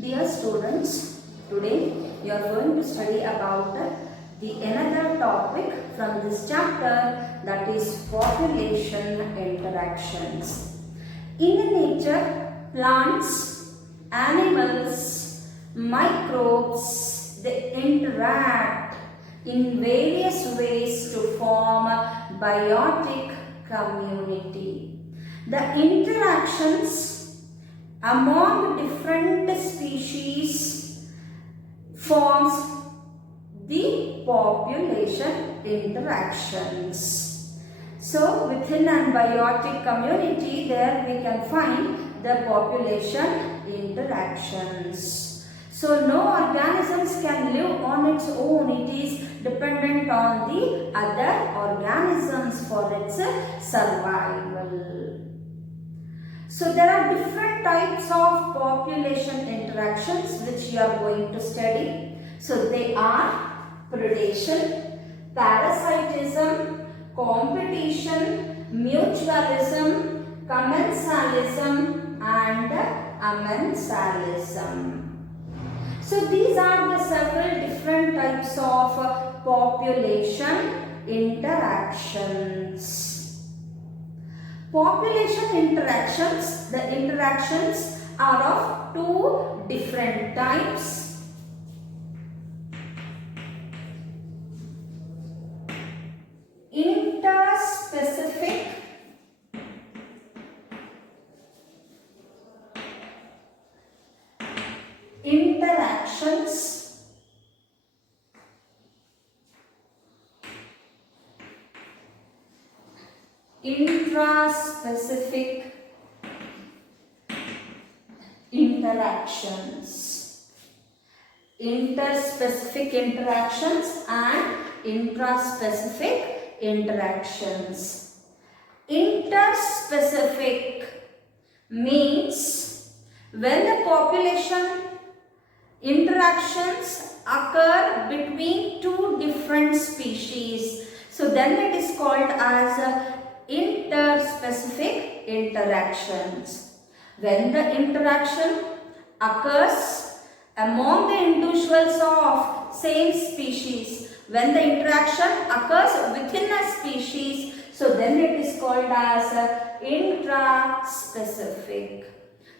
Dear students, today you are going to study about the another topic from this chapter, that is population interactions. In nature, plants, animals, microbes, they interact in various ways to form a biotic community. The interactions among different species forms the population interactions. So within a biotic community, there we can find the population interactions. So no organisms can live on its own. It is dependent on the other organisms for its survival. So there are different types of population interactions which you are going to study. So they are predation, parasitism, competition, mutualism, commensalism and amensalism. So these are the several different types of population interactions. Population interactions, the interactions are of two different types. Interspecific interactions intraspecific interactions. Interspecific interactions and intraspecific interactions. Interspecific means when the population interactions occur between two different species, so then it is called as interspecific interactions. When the interaction occurs among the individuals of same species, when the interaction occurs within a species, so then it is called as intraspecific.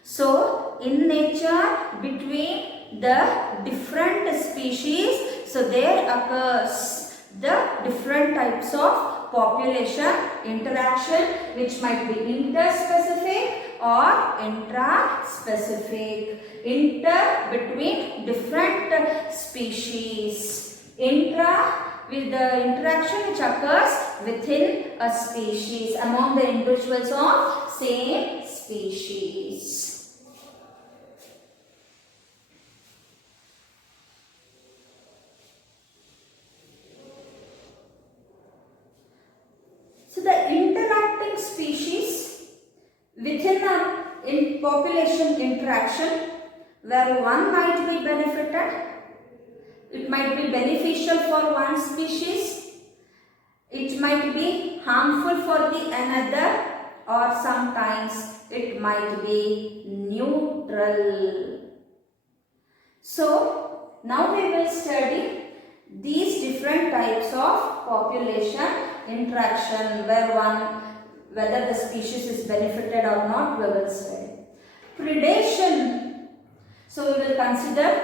So in nature, between the different species, so there occurs the different types of population interaction which might be interspecific or intraspecific. Inter between different species. Intra with the interaction which occurs within a species among the individuals of same species. So the interacting species within a population interaction where one might be benefited, it might be beneficial for one species, it might be harmful for the another, or sometimes it might be neutral. So now we will study these different types of population interaction whether the species is benefited or not, we will study. Predation. So we will consider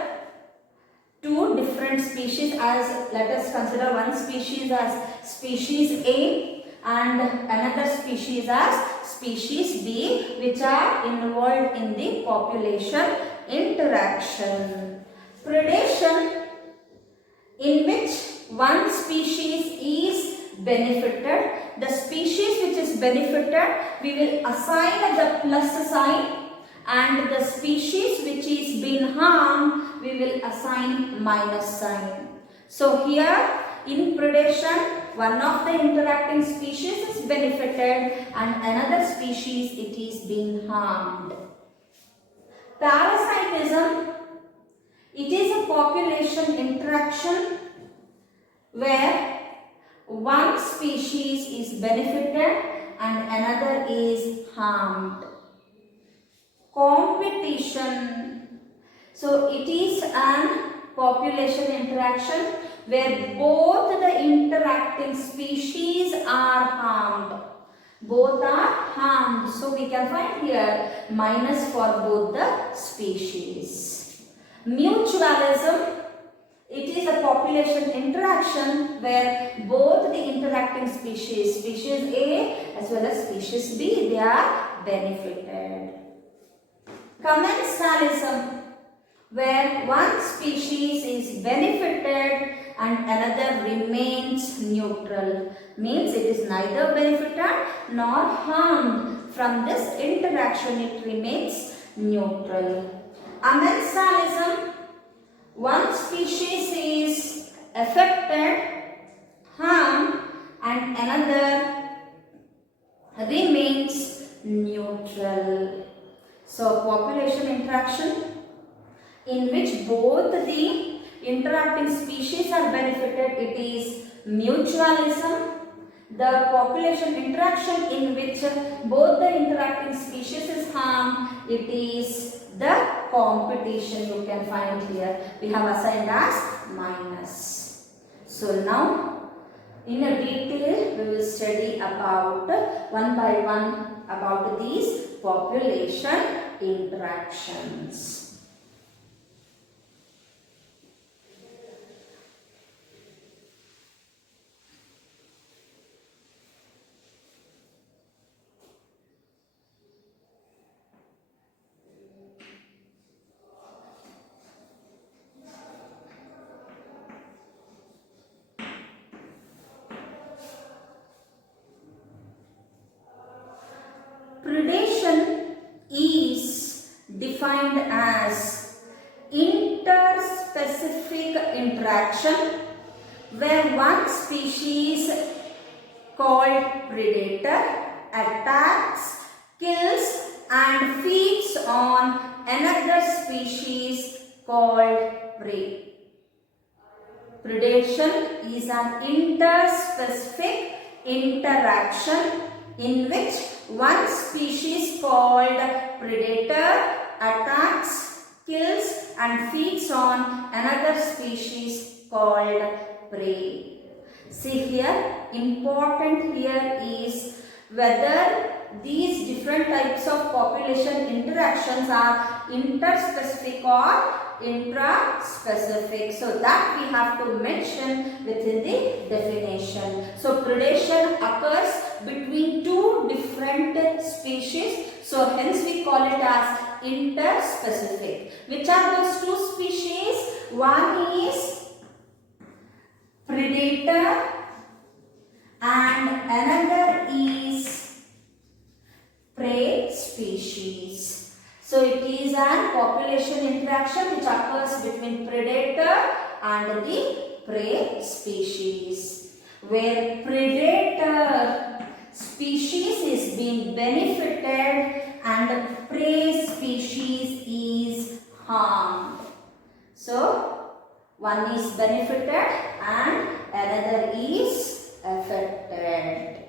two different species as, let us consider one species as species A and another species as species B, which are involved in the population interaction. Predation, in which one species is benefited. The species which is benefited, we will assign the plus sign, and the species which is being harmed, we will assign minus sign. So here in predation, one of the interacting species is benefited and another species it is being harmed. Parasitism, it is a population interaction where one species is benefited and another is harmed. Competition, So it is an population interaction where both the interacting species are harmed. Both are harmed. So we can find here minus for both the species. Mutualism, it is a population interaction where both the interacting species, species A as well as species B, they are benefited. Commensalism, where one species is benefited and another remains neutral. Means it is neither benefited nor harmed from this interaction, it remains neutral. Amensalism, one species is affected, harmed, and another remains neutral. So population interaction in which both the interacting species are benefited, it is mutualism. The population interaction in which both the interacting species is harmed, it is the competition. You can find here. We have assigned as minus. So now in a detail we will study about one by one about these population interactions. Predation is defined as interspecific interaction where one species called predator attacks, kills and feeds on another species called prey. Predation is an interspecific interaction in which one species called predator attacks, kills and feeds on another species called prey. See here, important here is whether these different types of population interactions are interspecific or intraspecific. So that we have to mention within the definition. So predation occurs between two different species. So hence we call it as interspecific. Which are those two species? One is predator and another is prey species. So it is an population interaction which occurs between predator and the prey species, where predator species is being benefited and the prey species is harmed. So one is benefited and another is affected.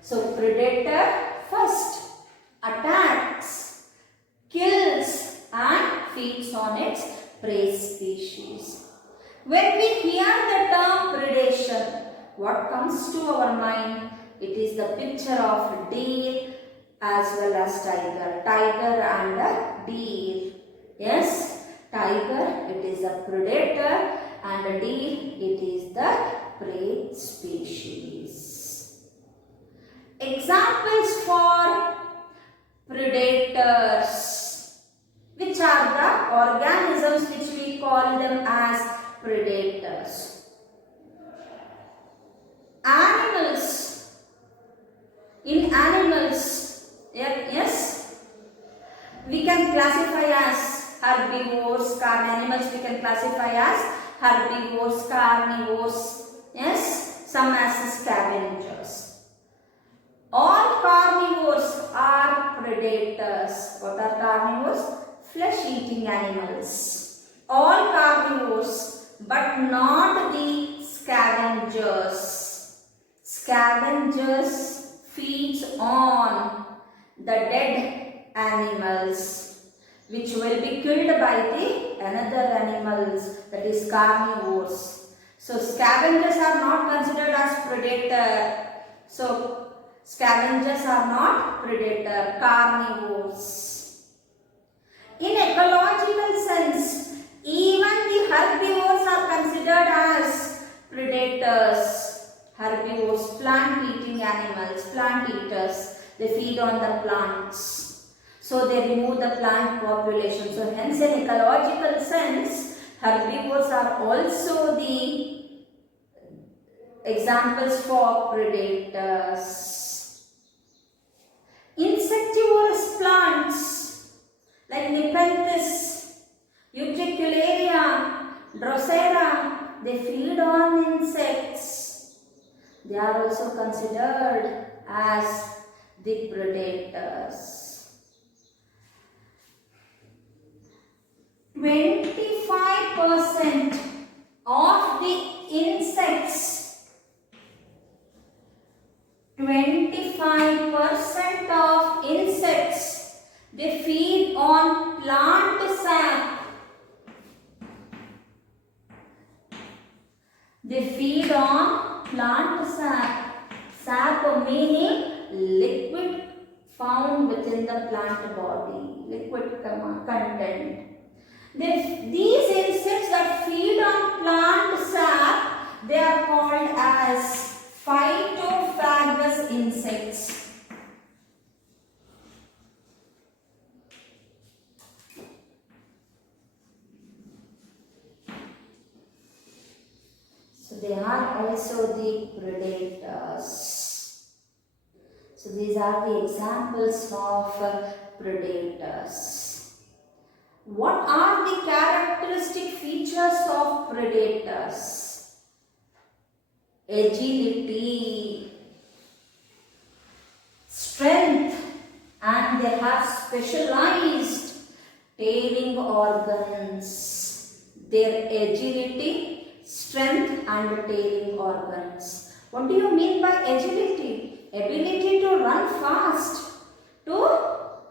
So predator first attacks, kills and feeds on its prey species. When we hear the term predation, what comes to our mind? It is the picture of deer as well as tiger. Tiger and a deer. Yes, tiger, it is a predator, and a deer, it is the prey species. Examples for predators. Which are the organisms which we call them as predators? Animals. In animals, yes, we can classify as herbivores, animals we can classify as herbivores, carnivores, yes, some as scavengers. All carnivores are predators. What are carnivores? Flesh-eating animals. All carnivores, but not the scavengers. Scavengers feeds on the dead animals. which will be killed by the another animals, that is carnivores. So scavengers are not considered as predator. So scavengers are not predator, carnivores. In ecological sense, even the herbivores are considered as predators. Herbivores, plant-eating animals, plant eaters, they feed on the plants. So they remove the plant population. So hence in ecological sense, herbivores are also the examples for predators. Insectivorous plants like Nepenthes, Utricularia, Drosera, they feed on insects. They are also considered as the predators. 25% of the insects, 25% of insects, they feed on plant sap. They feed on plant sap. Sap meaning liquid found within the plant body, liquid content. These insects that feed on plant sap, they are called as phytophagous insects. So they are also the predators. So these are the examples of predators. What are the characteristic features of predators? Agility, strength, and they have specialized tailing organs. Their agility, strength, and tailing organs. What do you mean by agility? Ability to run fast, to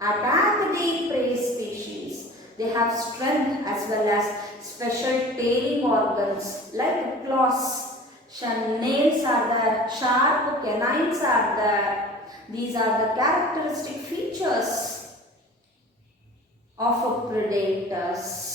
attack the prey species. They have strength as well as special tailing organs like claws, nails are there, sharp canines are there. These are the characteristic features of predators.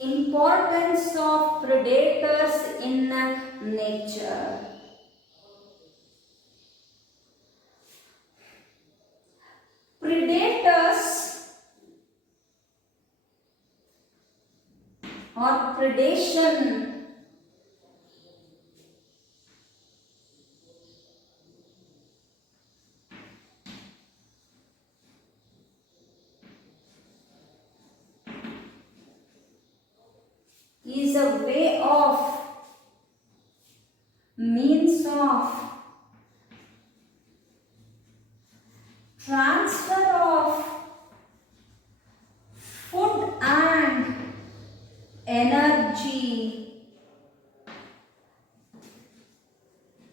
Importance of predators in nature. Predators or predation is a way of, means of transfer of food and energy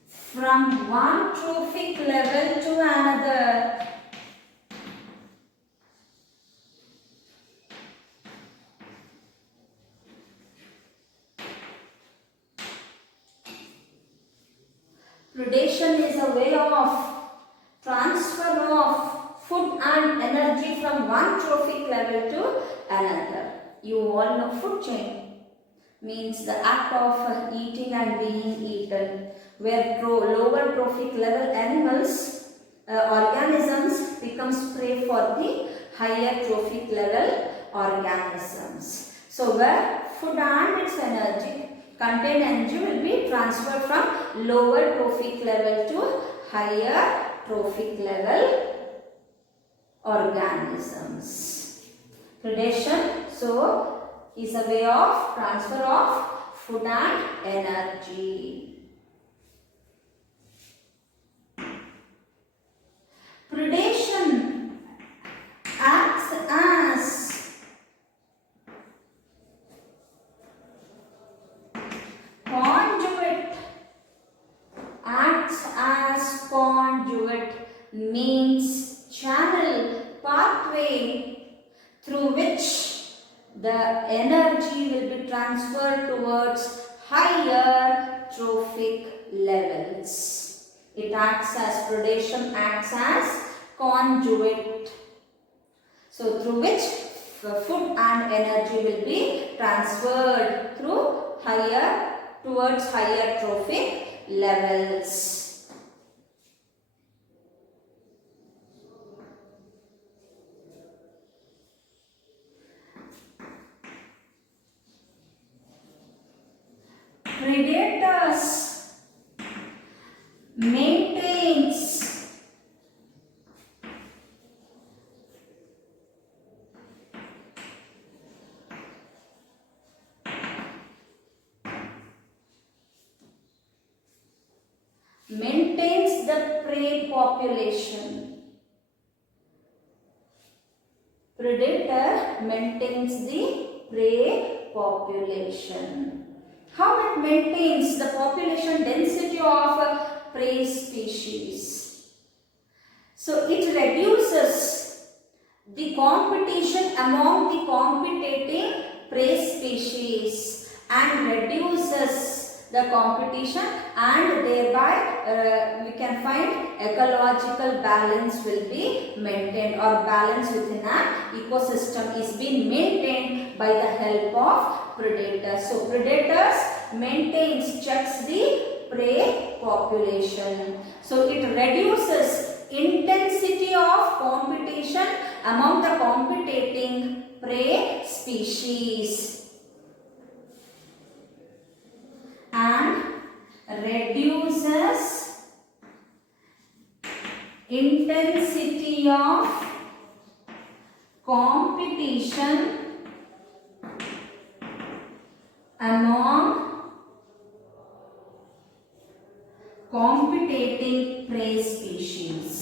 from one trophic level to another. Predation is a way of transfer of food and energy from one trophic level to another. You all know food chain means the act of eating and being eaten, where lower trophic level animals, organisms becomes prey for the higher trophic level organisms. So where food and its energy, contained energy will be transferred from lower trophic level to higher trophic level organisms. Predation, so, is a way of transfer of food and energy. Predation acts as conduit. Acts as conduit means channel, pathway through which the energy will be transferred towards higher trophic levels. It acts as predation, acts as conduit. So through which food and energy will be transferred through towards higher trophic levels. Predators maintains the prey population. Predator maintains the prey population. How it maintains the population density of prey species? So it reduces the competition among the competing prey species and reduces the competition, and thereby we can find ecological balance will be maintained, or balance within an ecosystem is being maintained by the help of predators. So predators checks the prey population. So it reduces intensity of competition among the competing prey species and reduces intensity of competition among competing prey species.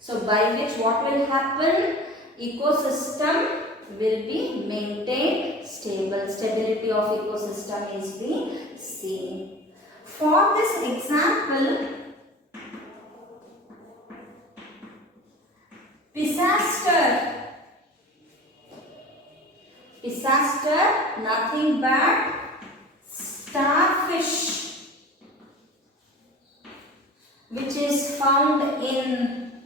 So by which what will happen? Ecosystem will be maintained stable. Stability of ecosystem is being seen. For this example, Pisaster, nothing but starfish, which is found in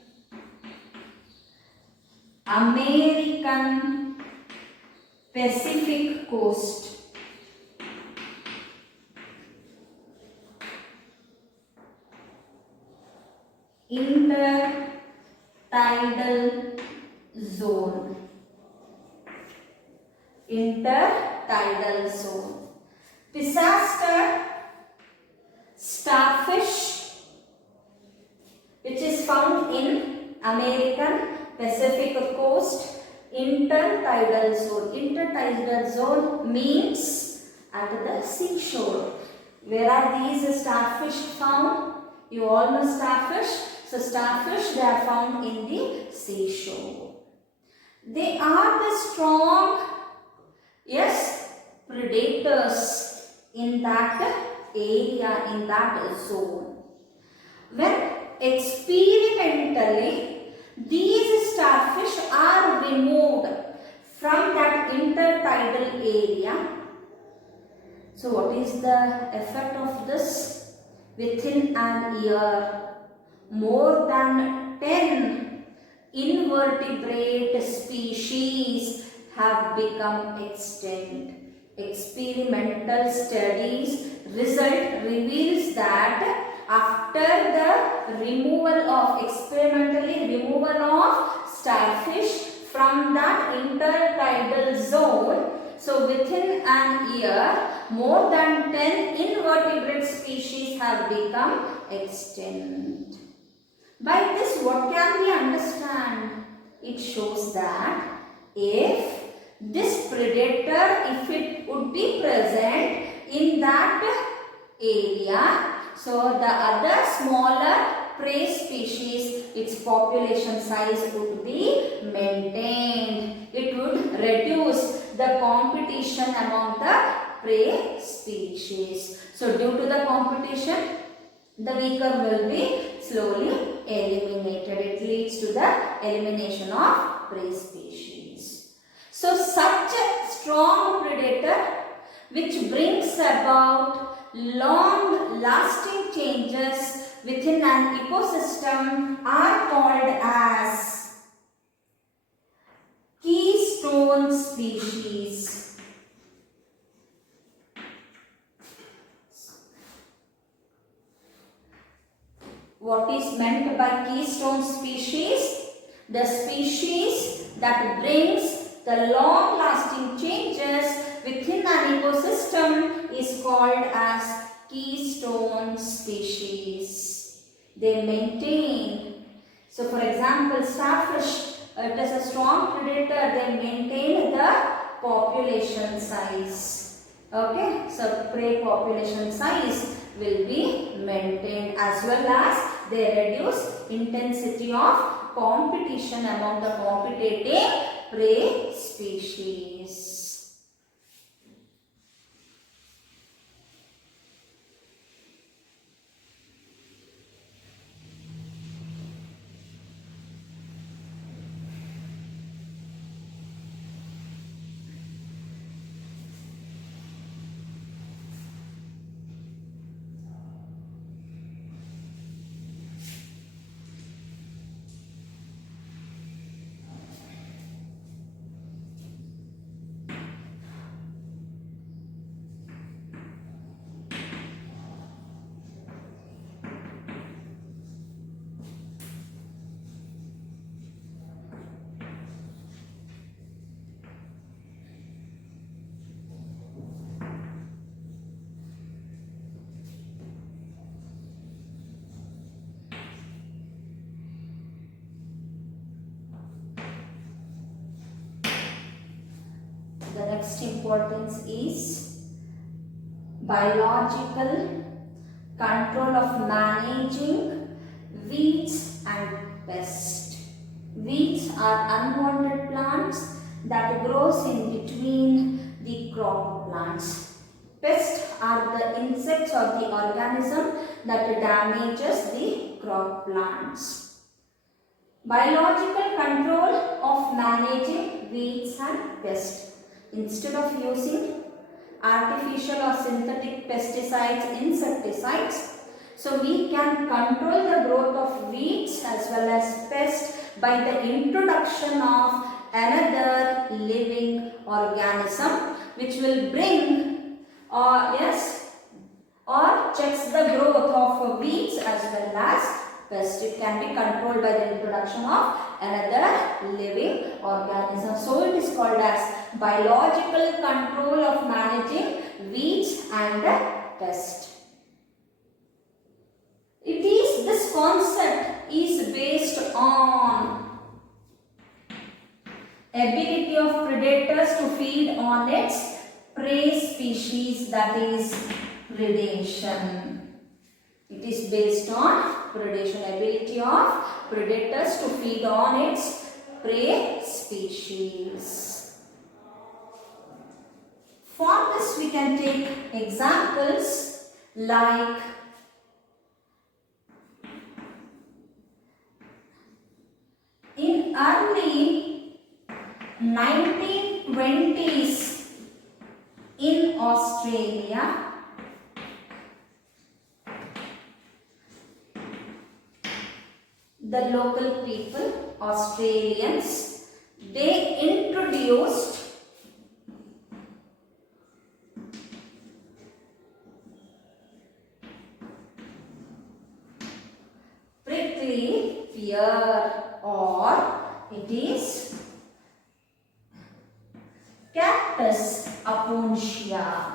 American Pacific coast. Intertidal zone. Intertidal zone. Pisaster starfish, which is found in American Pacific coast, intertidal zone. Intertidal zone means at the seashore. Where are these starfish found? You all know starfish. So starfish, they are found in the seashore. They are the strong, yes, predators in that area, in that zone. When experimentally these starfish are removed from that intertidal area, so what is the effect of this? Within an year, more than 10 invertebrate species have become extinct. Experimental studies result reveals that after the experimentally removal of starfish from that intertidal zone, So within an year, more than 10 invertebrate species have become extinct. By this, what can we understand? It shows that if this predator, if it would be present in that area, so the other smaller prey species, its population size would be maintained. It would reduce the competition among the prey species. So due to the competition, the weaker will be slowly eliminated. It leads to the elimination of prey species. So such a strong predator which brings about long lasting changes within an ecosystem are called as keystone species. What is meant by keystone species? The species that brings the long lasting changes within an ecosystem is called as keystone species. They maintain. So for example, starfish, it is a strong predator. They maintain the population size. Okay, so prey population size will be maintained, as well as they reduce intensity of competition among the competing prey species. The next importance is biological control of managing weeds and pests. Weeds are unwanted plants that grows in between the crop plants. Pests are the insects or the organism that damages the crop plants. Biological control of managing weeds and pests. Instead of using artificial or synthetic pesticides, insecticides, so we can control the growth of weeds as well as pests by the introduction of another living organism which will bring or checks the growth of weeds as well as pest. It can be controlled by the introduction of another living organism. So it is called as biological control of managing weeds and pest. This concept is based on ability of predators to feed on its prey species, that is predation. It is based on predation, ability of predators to feed on its prey species. For this we can take examples like in early 1920s in Australia, the local people, Australians, they introduced prickly pear, or it is cactus Aponcia.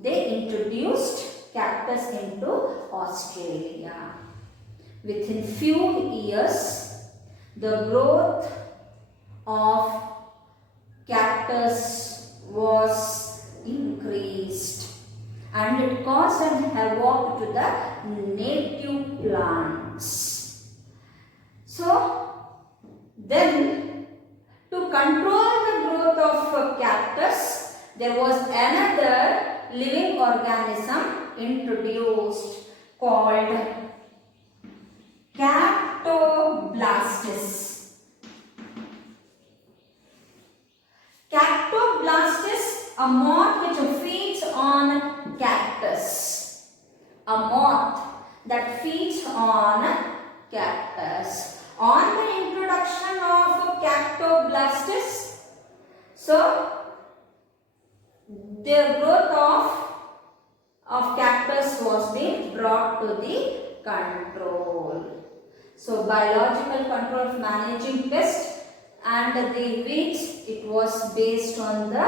They introduced cactus into Australia. Within few years, the growth of cactus was increased and it caused an havoc to the native plants. So, then to control the growth of cactus, there was another living organism introduced called Cactoblastis. Cactoblastis, a moth which feeds on cactus. A moth that feeds on cactus. On the introduction of Cactoblastis, so the growth of cactus was being brought to the control. So biological control of managing pest and the weeds, it was based on the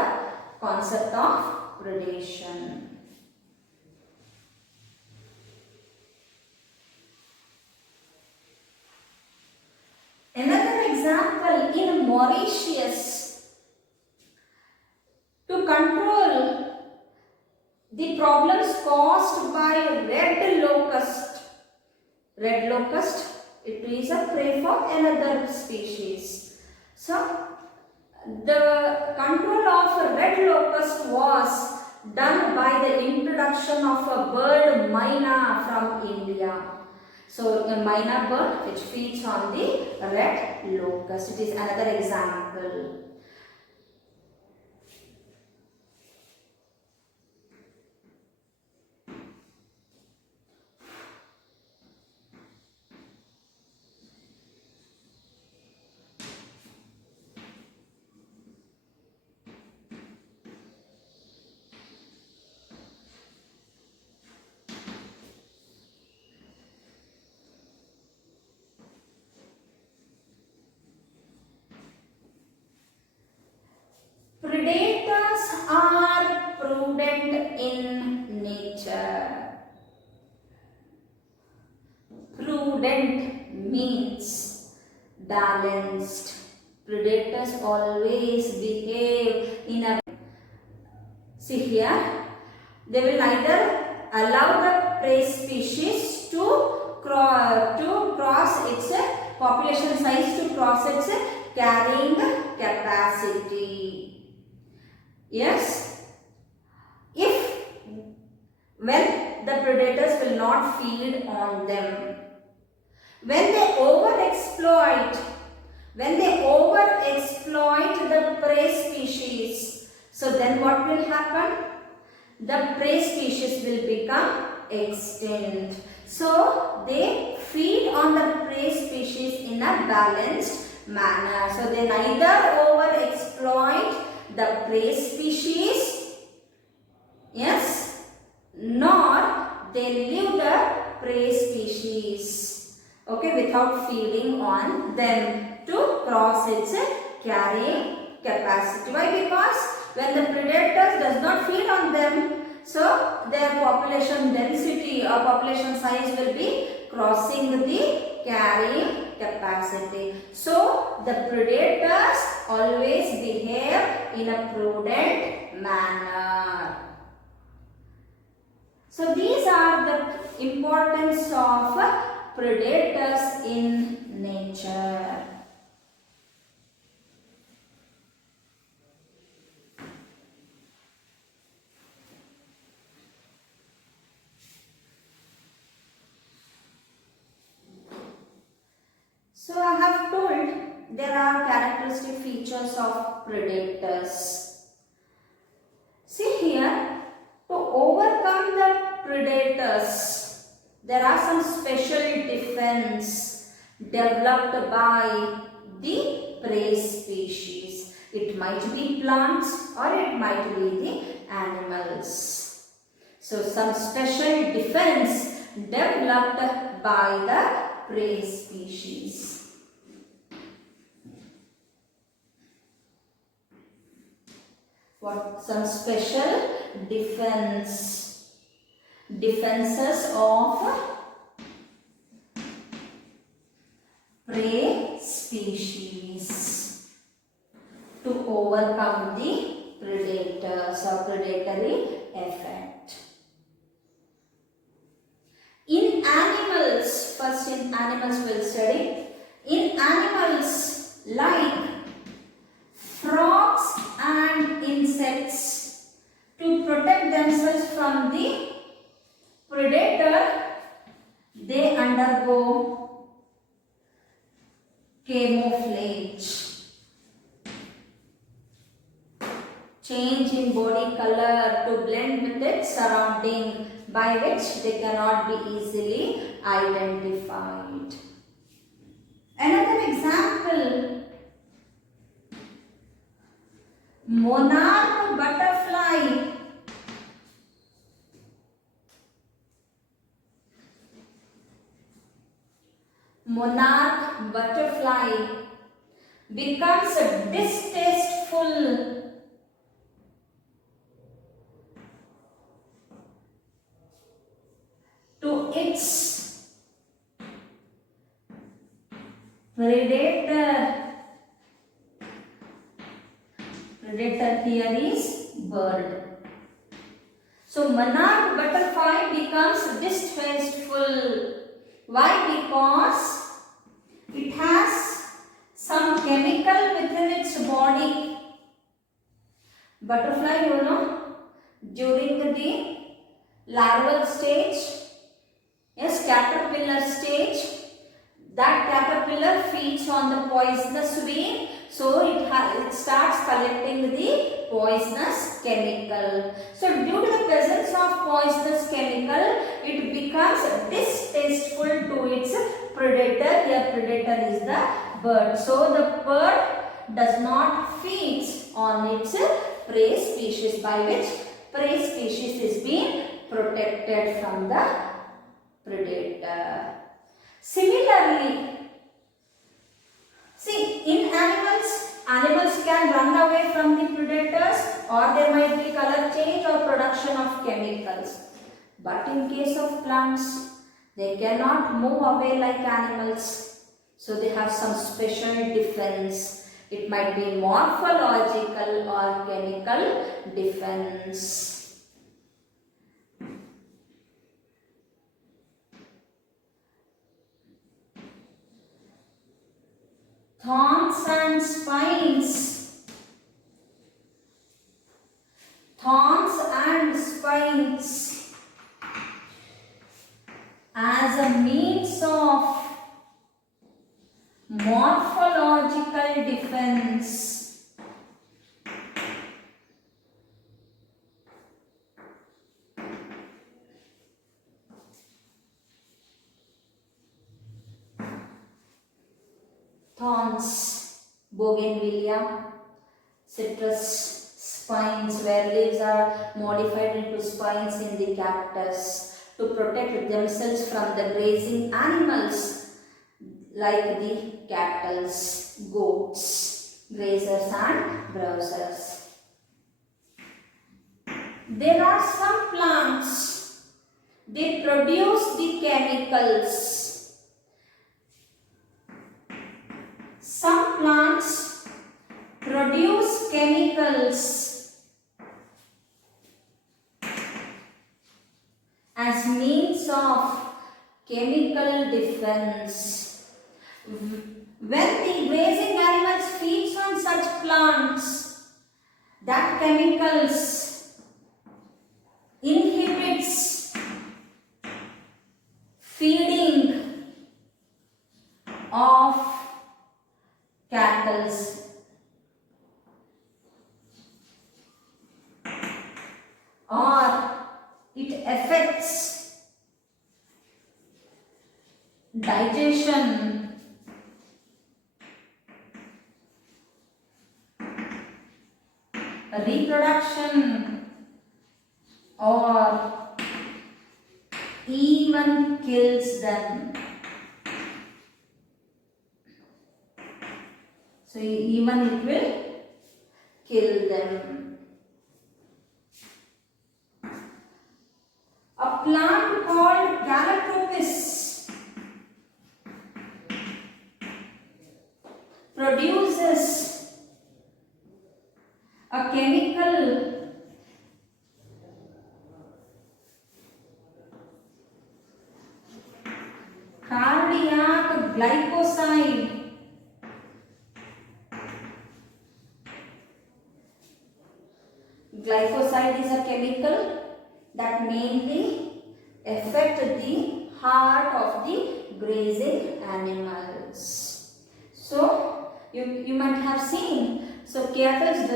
concept of predation. Another example, in Mauritius, to control the problems caused by red locust. Red locust, it is a prey for another species. So, the control of red locust was done by the introduction of a bird myna from India. So, a myna bird which feeds on the red locust. It is another example. Predators are prudent in nature. Prudent means balanced. Predators always behave in a... See here, they will neither allow the prey species to cross its population size, to cross its carrying capacity. Yes, when the predators will not feed on them, when they overexploit the prey species, so then what will happen? The prey species will become extinct. So they feed on the prey species in a balanced manner. So they neither overexploit the prey species, yes, nor they leave the prey species, okay, without feeding on them to cross its carrying capacity. Why? Because when the predators does not feed on them, so their population density or population size will be crossing the carrying capacity. So the predators always behave in a prudent manner. So these are the importance of predators in nature. So I have told there are characteristic features of predators. See here, to overcome the predators, there are some special defense developed by the prey species. It might be plants or it might be the animals. So some special defense developed by the prey species. what some special defenses of prey species to overcome the predators or predatory effect. In animals, first in animals we'll study. In animals like frogs and insects, to protect themselves from the predator, they undergo camouflage, change in body color to blend with its surrounding, by which they cannot be easily identified. Another example, monarch butterfly. Monarch butterfly becomes distasteful to its predator. Predator here is bird. So monarch butterfly becomes distasteful. Why? Because it has some chemical within its body. Butterfly, you know, during the larval stage, yes, caterpillar stage, that caterpillar feeds on the poisonous weed, so it starts collecting the poisonous chemical. So due to the presence of poisonous chemical, it becomes distasteful to its predator. Here predator is the bird. So the bird does not feed on its prey species, by which prey species is being protected from the predator. Similarly, see, in animals can run away from the predators, or there might be color change or production of chemicals. But in case of plants, they cannot move away like animals. So they have some special defense. It might be morphological or chemical defense. Thorns and spines. Thorns and spines as a means of morphological defense. Thorns, bougainvillea, citrus, spines, where leaves are modified into spines in the cactus to protect themselves from the grazing animals like the cattle, goats, grazers and browsers. There are some plants, they produce the chemicals. Some plants produce chemicals as means of chemical defense. When the grazing animals feeds on such plants, that chemicals inhibits feeding of cattle, or it affects digestion, reproduction, or even kills them. So even it will kill them. plant called Calotropis produces a chemical cardiac glycoside. Glycoside is a chemical that mainly affect the heart of the grazing animals. So you might have seen, so cattle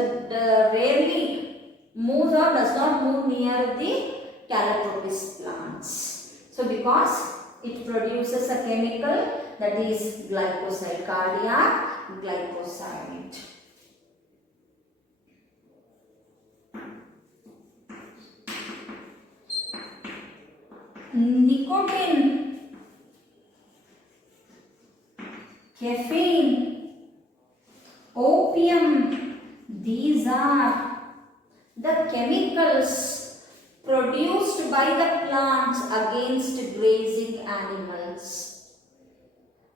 rarely moves or does not move near the Calotropis plants. So because it produces a chemical that is glycoside, cardiac glycoside. Nicotine, caffeine, opium, these are the chemicals produced by the plants against grazing animals.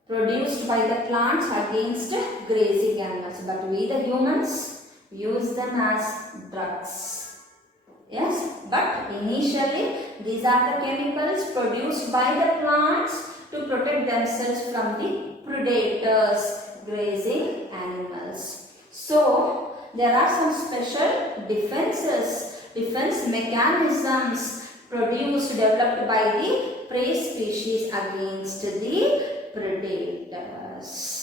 Produced by the plants against grazing animals. But we the humans use them as drugs. Yes, but initially these are the chemicals produced by the plants to protect themselves from the predators, grazing animals. So there are some special defense mechanisms developed by the prey species against the predators.